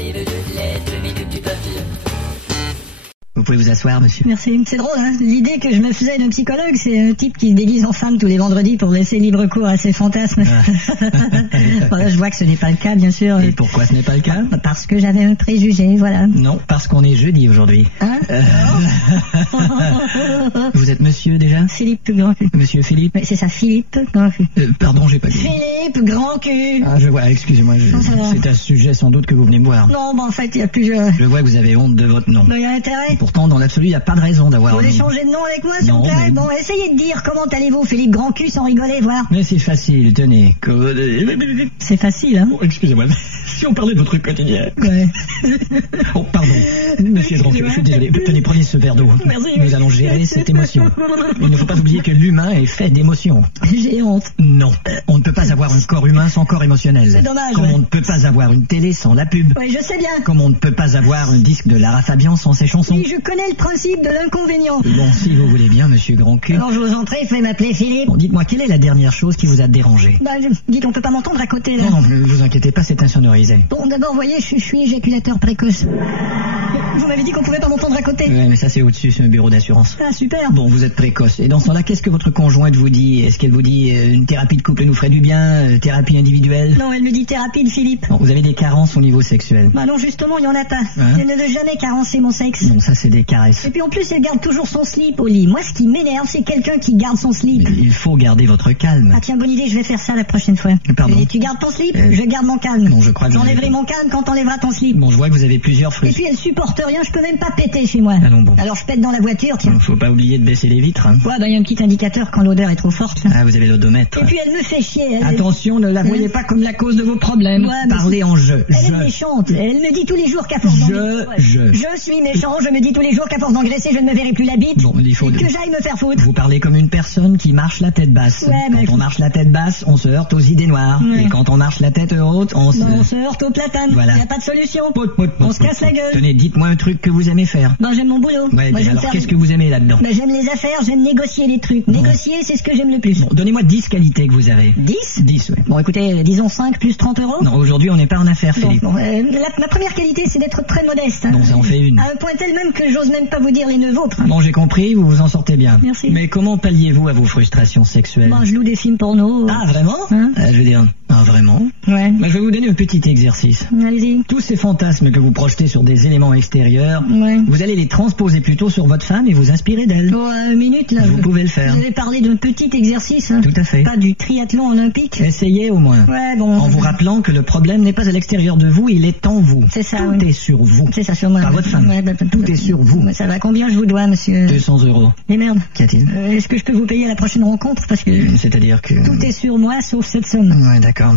Allez, le jeu, les 2 minutes du peuple. Vous pouvez vous asseoir, monsieur. Merci. C'est drôle, hein. L'idée que je me faisais d'un psychologue, c'est un type qui se déguise en femme tous les vendredis pour laisser libre cours à ses fantasmes. Voilà, je vois que ce n'est pas le cas, bien sûr. Et pourquoi ce n'est pas le cas? Parce que j'avais un préjugé, voilà. Non, parce qu'on est jeudi aujourd'hui. Hein Vous êtes monsieur déjà? Philippe Grandcul. Monsieur Philippe? Oui, c'est ça, Philippe Grandcul. Pardon, j'ai pas dit. Philippe Grandcul. Ah, je vois, excusez-moi, c'est un sujet sans doute que vous venez me voir. Non, en fait, il y a plusieurs... Je vois que vous avez honte de votre nom. Il y a intérêt. Pourtant, dans l'absolu, il n'y a pas de raison d'avoir... Vous voulez changer de nom avec moi, s'il vous plaît? mais... Bon, essayez de dire comment allez-vous, Philippe Grandcul, sans rigoler, voir. Mais c'est facile, tenez. C'est facile, hein? Oh, excusez-moi, si on parlait de votre quotidien... Ouais. Oh, pardon, monsieur Grandcul, je suis désolé. Tenez, prenez ce verre d'eau. Merci. Nous allons gérer cette émotion. Il ne faut pas oublier que l'humain est fait d'émotions. J'ai honte. Non, on ne peut pas avoir un corps humain sans corps émotionnel. C'est dommage, Comme ouais. on ne peut pas avoir une télé sans la pub. Oui, je sais bien. Comme on ne peut pas avoir un disque de Lara Fabian sans ses chansons. Oui, je connais le principe de l'inconvénient. Bon, si vous voulez bien, monsieur Grandcul. Alors, je vous en prie, faites m'appeler Philippe. Bon, dites-moi, quelle est la dernière chose qui vous a dérangé? Dites, on peut pas m'entendre à côté, là. Non, ne vous inquiétez pas, c'est insonorisé. Bon, d'abord, voyez, je suis éjaculateur précoce. Vous m'avez dit qu'on pouvait pas m'entendre à côté. Ouais, mais ça c'est au-dessus, c'est un bureau d'assurance. Ah, super. Bon, vous êtes précoce. Et dans ce temps-là, qu'est-ce que votre conjointe vous dit? Est-ce qu'elle vous dit une thérapie de couple nous ferait du bien, thérapie individuelle? Non, elle me dit thérapie de Philippe. Bon, vous avez des carences au niveau sexuel. Bah non, justement, il y en a pas. Hein? Elle ne veut jamais carencer mon sexe. Non, ça c'est des caresses. Et puis en plus, elle garde toujours son slip au lit. Moi, ce qui m'énerve, c'est quelqu'un qui garde son slip. Mais il faut garder votre calme. Ah tiens, bonne idée, je vais faire ça la prochaine fois. Pardon. Et tu gardes ton slip, je garde mon calme. Non, je crois que j'enlèverai mon calme quand t'enlèveras ton slip. Bon, je vois que vous avez plusieurs Et fruits. puis elle supporte rien, je peux même pas péter chez moi. Ah non, bon. Alors je pète dans la voiture, tiens. Faut pas oublier de baisser les vitres, hein. Ouais, bah y a un petit indicateur quand l'odeur est trop forte. Là. Ah, vous avez l'odomètre. Et puis elle me fait chier. Elle, Attention, ne la voyez pas comme la cause de vos problèmes. Ouais, mais parlez en je. elle est méchante. Elle me dit tous les jours qu'à force Je suis méchant, je me dis tous les jours qu'à force d'engraisser, je ne me verrai plus la bite. Bon, il faut... Que j'aille me faire foutre. Vous parlez comme une personne qui marche la tête basse. Ouais, mais... Quand on marche la tête basse, on se heurte aux idées noires. Ouais. Et quand on marche la tête haute, on se... On se heurte au platane. Voilà. Y a pas de solution. On se casse la gueule. Tenez, dites-moi un truc que vous aimez faire. Ben, j'aime mon boulot. Ouais, moi, alors qu'est-ce que vous aimez là-dedans? Ben, j'aime les affaires, j'aime négocier les trucs. Négocier, c'est ce que j'aime le plus. Bon, donnez-moi 10 qualités que vous avez. 10? 10, ouais. Bon, écoutez, disons 5 plus 30 euros. Non, aujourd'hui, on n'est pas en affaires, Philippe. Bon, ma première qualité, c'est d'être très modeste. Hein. Non, ça en fait une. À un point tel même que j'ose même pas vous dire les 9 autres. Bon, j'ai compris, vous vous en sortez bien. Merci. Mais comment palliez-vous à vos frustrations sexuelles? Bon, je loue des films porno. Ah, vraiment? Hein? Je veux dire, ah, vraiment? Ouais. Ben, je vais vous donner un petit exercice. Allez-y. Tous ces fantasmes que vous projetez sur des éléments extérieurs, Ouais. vous allez les transposer plutôt sur votre femme et vous inspirer d'elle. Bon, une minute, là. Vous pouvez le faire. Vous avez parlé d'un petit exercice, hein. Tout à fait. Pas du triathlon olympique. Essayez au moins. Ouais, bon. En vous rappelant que le problème n'est pas à l'extérieur de vous, il est en vous. C'est ça, Tout oui. est sur vous. C'est ça, sur moi. Pas votre femme. Ouais, Tout est sur vous. Ça va, combien je vous dois, monsieur? 200 euros. Et merde. Qu'y a-t-il? Est-ce que je peux vous payer à la prochaine rencontre? Parce que C'est-à-dire que... tout est sur moi, sauf cette somme. Ouais, d'accord.